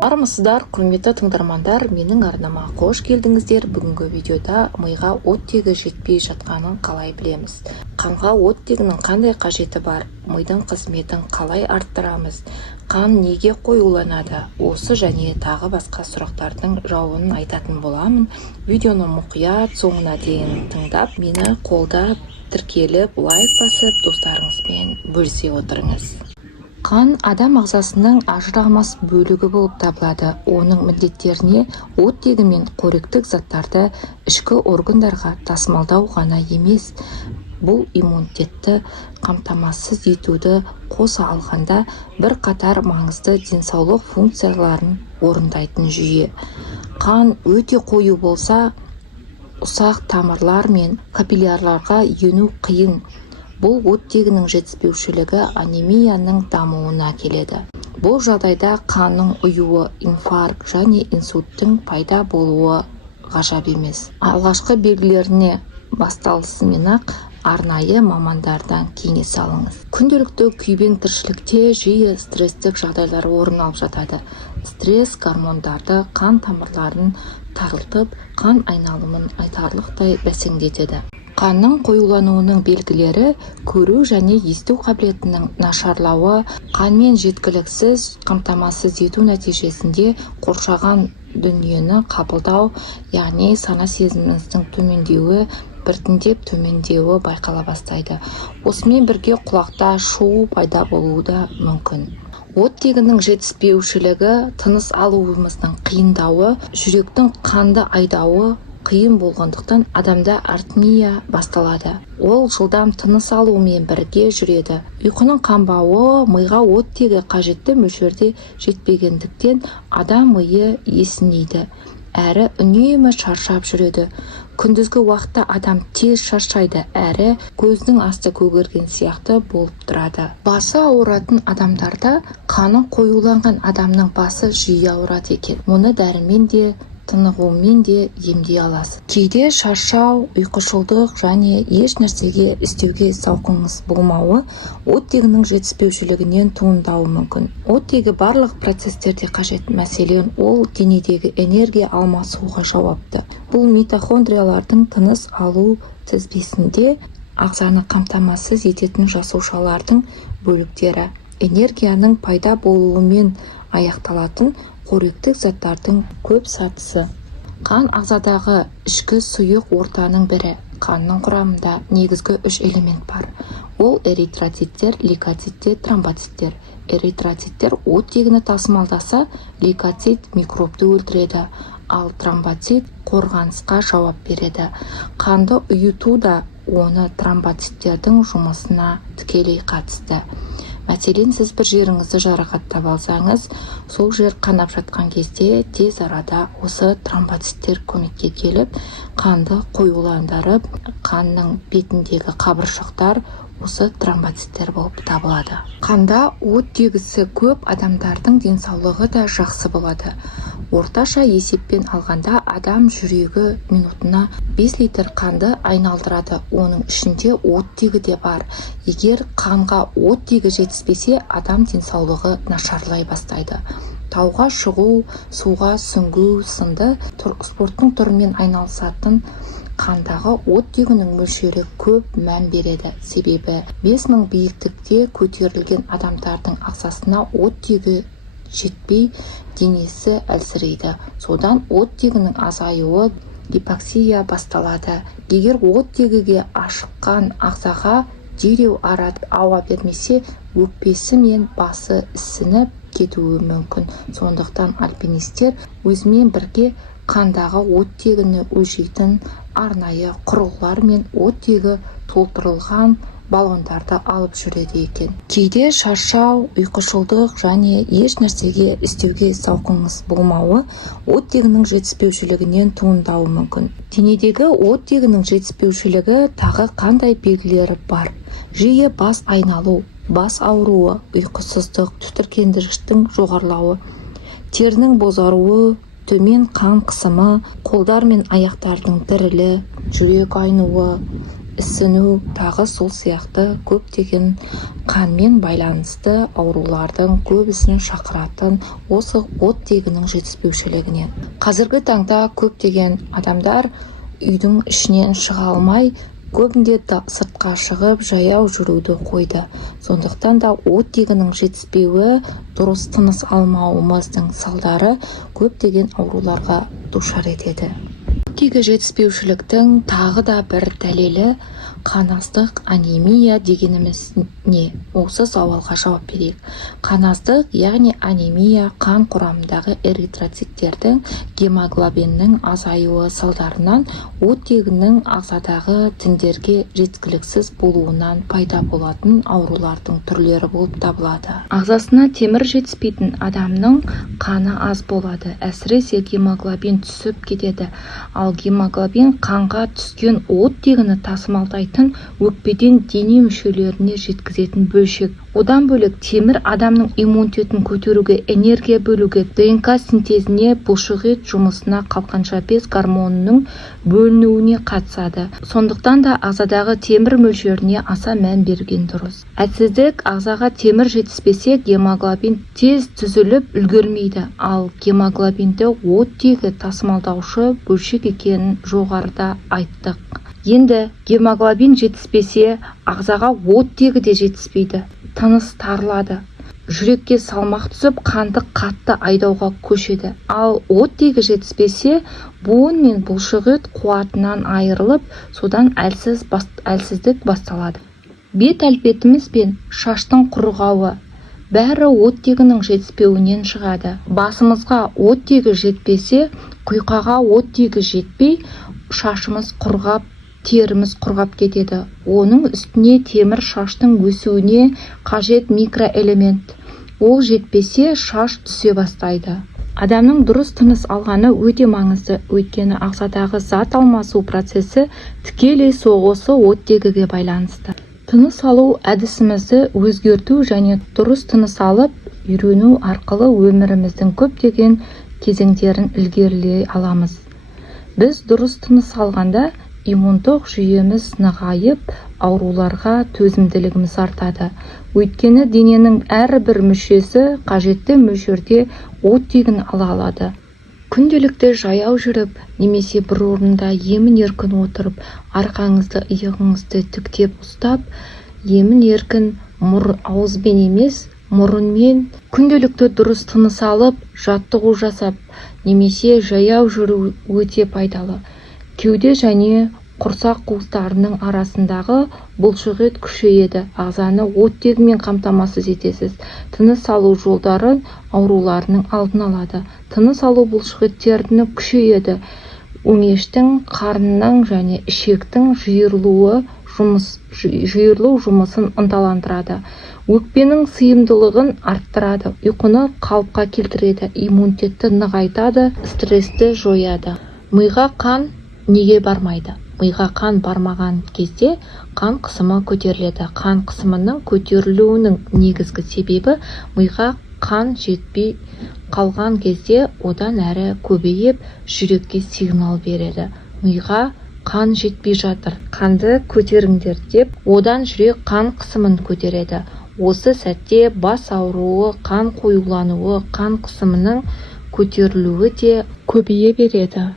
армысыздар, құрметті тыңдармандар, менің арнама қош келдіңіздер. Бүгінгі видеода миға оттегі жетпей жатқанын қалай білеміз? Қанға оттегінің қандай қажеті бар? Мидың қызметін қалай арттырамыз? Қан неге қоюланады? Осы және тағы басқа сұрақтардың жауабын айтатын боламын. Видеоны мұқият соңына дейін тыңдап, мені қолдап, тіркеліп, лайк басып, достарыңызбен бөлісе отырыңыз. Қан адам ағзасының ажырамас бөлігі болып табылады. Оның міндеттеріне оттегі мен қоректік заттарды ішкі органдарға тасымалдау ғана емес, бұл иммунитетті қамтамасыз етуді қоса алғанда бірқатар маңызды денсаулық функцияларын орындайтын жүйе. Қан өте қою болса, ұсақ тамырлар мен капиллярларға ену қиын. Бұл оттегінің жетіспеушілігі анемияның дамуына келеді. Бұл жағдайда қанның ұюы, инфаркт және инсульттің пайда болуы ғажап емес. Алғашқы белгілеріне басталысымен-ақ арнайы мамандардан кеңес алыңыз. Күнделікті күйбең тіршілікте жиі стресстік жағдайлар орын алып жатады. Стресс гормондарды, қан тамырларын тарылтып, қан айналымын айтарлықтай бәсеңдетеді. Қанның қоюлануының белгілері көру және есту қабілетінің нашарлауы, қанмен жеткіліксіз қамтамасыз ету нәтижесінде қоршаған дүниені қабылдау, яғни сана сезіміміздің төмендеуі, біртіндеп төмендеуі байқала бастайды. Осымен бірге құлақта шу пайда болуы да мүмкін. Оттегінің жетіспеушілігі, тыныс алуымыздың қиындауы, жүректің қанды айдауы қиын болғандықтан адамда артмия басталады. Ол жылдам тыныс алуымен бірге жүреді. Ұйқының қанбауы миға оттегі қажетті мөлшерде жетпегендіктен адам миы есінейді, әрі үнемі шаршап жүреді. Күндізгі уақытта адам тез шаршайды, әрі көздің асты көгерген сияқты болып тұрады. Басы ауыратын адамдарда қаны қоюланған адамның басы жиі ауырады екен. Оны дәрімен де тынығумен де емдей аласыз. Кейде шаршау, ұйқышылдық және еш нәрсеге істеуге зауқыңыз болмауы оттегінің жетіспеушілігінен туындауы мүмкін. Оттегі барлық процестерде қажет, мәселен, ол денедегі энергия алмасуға жауапты. Бұл митохондриялардың тыныс алу тізбесінде ағзаны қамтамасыз ететін жасушалардың бөліктері. Энергияның пайда болуымен аяқталатын қоректік заттардың көп сатысы. Қан ағзадағы ішкі сұйық ортаның бірі. Қанның құрамында негізгі 3 элемент бар. Ол эритроциттер, лейкоциттер, тромбоциттер. Эритроциттер оттегіні тасымалдаса, лейкоцит микробты өлтіреді, ал тромбоцит қорғанысқа жауап береді. Қанды ұйыту да оны тромбоциттердің жұмысына тікелей қатысты. Мәселен, сіз бір жеріңізді жарақаттап алсаңыз, сол жер қанап жатқан кезде тез арада осы тромбоциттер көмекке келіп, қанды қоюландырып, қанның бетіндегі қабыршақтар осы тромбоциттер болып табылады. Қанда оттегісі көп адамдардың денсаулығы да жақсы болады. Орташа есеппен алғанда адам жүрегі минутына 5 литр қанды айналдырады. Оның ішінде оттегі де бар. Егер қанға оттегі жетіспесе, адам денсаулығы нашарлай бастайды. Тауға шығу, суға сүңгу сынды спорттың түрімен айналысатын қандағы оттегінің мөлшері көп мән береді. Себебі 5000 биіктікте көтерілген адамдардың ағзасына оттегі жетпей, денесі әлсірейді. Содан оттегінің азаюы, гипоксия басталады. Егер оттегіге ашыққан ағзаға дереу ауа бермесе, өкпесі мен басы ісініп кетуі мүмкін. Сондықтан альпинистер өзімен бірге қандағы оттегіні өлшейтін арнайы құрылғылар мен оттегі толтырылған баллондарды алып жүреді екен. Кейде шаршау, ұйқышылдық және еш нәрсеге істеуге зауқыңыз болмауы оттегінің жетіспеушілігінен туындауы мүмкін. Денедегі оттегінің жетіспеушілігі тағы қандай белгілері бар? Жиі бас айналу, бас ауруы, ұйқысыздық, түтіркендіргіштің жоғарылауы, терінің бозаруы, төмен қан қысымы, қолдар мен аяқтардың дірілі, жүрек айнуы, ісіну, тағы сол сияқты көптеген қанмен байланысты аурулардың көбісін шақыратын осы оттегінің жетіспеушілігінен. Қазіргі таңда көптеген адамдар үйдің ішінен шыға алмай, көбінде сыртқа шығып жаяу жүруді қойды. Сондықтан да оттегінің жетіспеуі дұрыс тыныс алмауымыздың салдары көптеген ауруларға душар етеді. Оттегі жетіспеушіліктің тағы да бір дәлелі қанастық анемия дегеніміз не? Осы сауалға жауап берейік. Қанастық, яғни анемия қан құрамындағы эритроциттердің гемоглобиннің азаюы салдарынан оттегінің ағзадағы тіндерге жеткіліксіз болуынан пайда болатын аурулардың түрлері болып табылады. Ағзасына темір жетіспейтін адамның қаны аз болады. Әсіресе гемоглобин түсіп кетеді. Ал гемоглобин қанға түскен оттегіні тасымалдайтын өкпеден дене мүшелеріне жеткізетін бөлшек. Одан бөлек темір адамның иммунитетін көтеруге, энергия бөлуге, ДНК синтезіне, бұлшықет жұмысына, қалқанша без гормонының бөлінуіне қатысады. Сондықтан да ағзадағы темір мөлшеріне аса мән берген дұрыс. Әлсіздік, ағзаға темір жетіспесе, гемоглобин тез түзіліп үлгермейді. Ал гемоглобинді оттегі тасымалдаушы бөлшек екенін жоғарыда айттық. Енді гемоглобин жетіспесе, ағзаға оттегі де жетіспейді. Тыныс тарылады. Жүрекке салмақ түсіп, қанды қатты айдауға көшеді. Ал оттегі жетіспесе, буын мен бұлшықет қуатынан айырылып, содан әлсіздік басталады. Бет әлпетіміз бен шаштың құрғауы бәрі оттегінің жетіспеуінен шығады. Басымызға оттегі жетпесе, құйқаға оттегі жетпей, шашымыз құрғап, теріміз құрғап кетеді. Оның үстіне темір шаштың өсуіне қажет микроэлемент. Ол жетпесе, шаш түсе бастайды. Адамның дұрыс тыныс алғаны өте маңызды, өйткені ағзадағы зат алмасу процесі тікелей соғысы оттегіге байланысты. Тыныс алу әдісімізді өзгерту және дұрыс тыныс алып үйрену арқылы өміріміздің көптеген кезеңдерін ілгерілей аламыз. Біз дұрыс тыныс алғанда иммундық жүйеміз нығайып, ауруларға төзімділігіміз артады. Өйткені дененің әрбір мүшесі қажетті мөлшерде оттегін ала алады. Күнделікті жаяу жүріп, немесе бір орында емін-еркін отырып, арқаңызды, иығыңызды тіктеп ұстап, емін-еркін ауызбен емес, мұрынмен күнделікті дұрыс тыныс алып, жаттығу жасап, немесе жаяу жүру өте пайдалы. Кеуде және құрсақ қуыстарының арасындағы бұлшықет күшейеді. Ағзаны оттегімен қамтамасыз етесіз. Тыныс алу жолдарын ауруларының алдын алады. Тыныс алу бұлшықеттерінің күшейеді. Өңештің, қарынның және ішектің жиырылу жұмысын ынталандырады. Өкпенің сыйымдылығын арттырады. Ұйқыны қалыпқа келтіреді. Иммунитетті нығайтады, стрессті жояды. Миға қан неге бармайды? Миға қан бармаған кезде қан қысымы көтеріледі. Қан қысымының көтерілуінің негізгі себебі миға қан жетпей қалған кезде одан әрі көбейіп жүрекке сигнал береді. Миға қан жетпей жатыр, қанды көтеріңдер деп, одан жүрек қан қысымын көтереді. Осы сәтте бас ауруы, қан қоюлануы, қан қысымының көтерілуі де көбейе береді.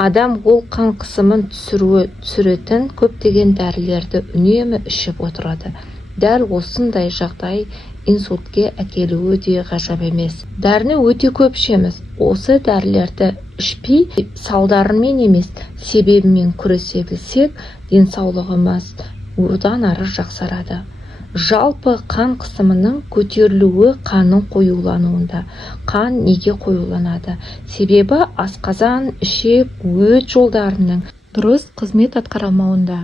Адам ол қан қысымын түсіретін көптеген дәрілерді үнемі ішіп отырады. Дәл осындай жағдай инсультке әкелуі де ғажап емес. Дәріні өте көп ішеміз. Осы дәрілерді ішпей, салдарымен емес, себебімен күресе білсек, денсаулығымыз одан ары жақсарады. Жалпы қан қысымының көтерілуі қанның қоюлануында. Қан неге қоюланады? Себебі асқазан, ішек, өт жолдарының дұрыс қызмет атқарамауында.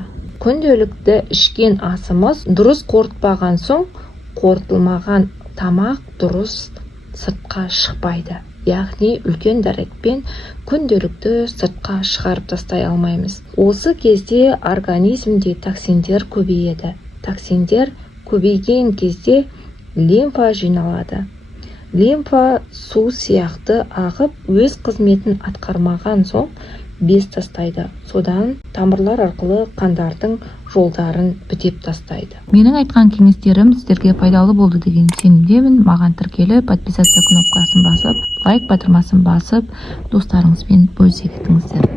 Күнделікті ішкен асымыз дұрыс қорытпаған соң, қорытылмаған тамақ дұрыс сыртқа шықпайды. Яғни үлкен дәретпен күнделікті сыртқа шығарып тастай алмаймыз. Осы кезде организмде токсиндер көбейеді. Токсиндер көбейген кезде лимфа жиналады. Лимфа су сияқты ағып, өз қызметін атқармаған соң, без тастайды. Содан тамырлар арқылы қандардың жолдарын бітеп тастайды. Менің айтқан кеңестерім сіздерге пайдалы болды деген сенімдемін. Маған тіркеліп, подписаться кнопкасын басып, лайк батырмасын басып, достарыңызбен бөлісе кетіңіздер.